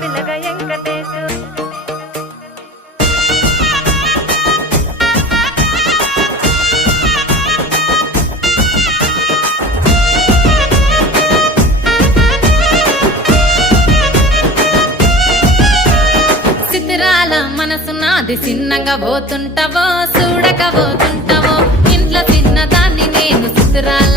పిల్లగ వెంకటేశు. చిత్రాల మనసు నాది చిన్నగా పోతుంటావో చూడక పోతుంటావో ఇంట్లో చిన్నదాన్ని నేను చిత్రాల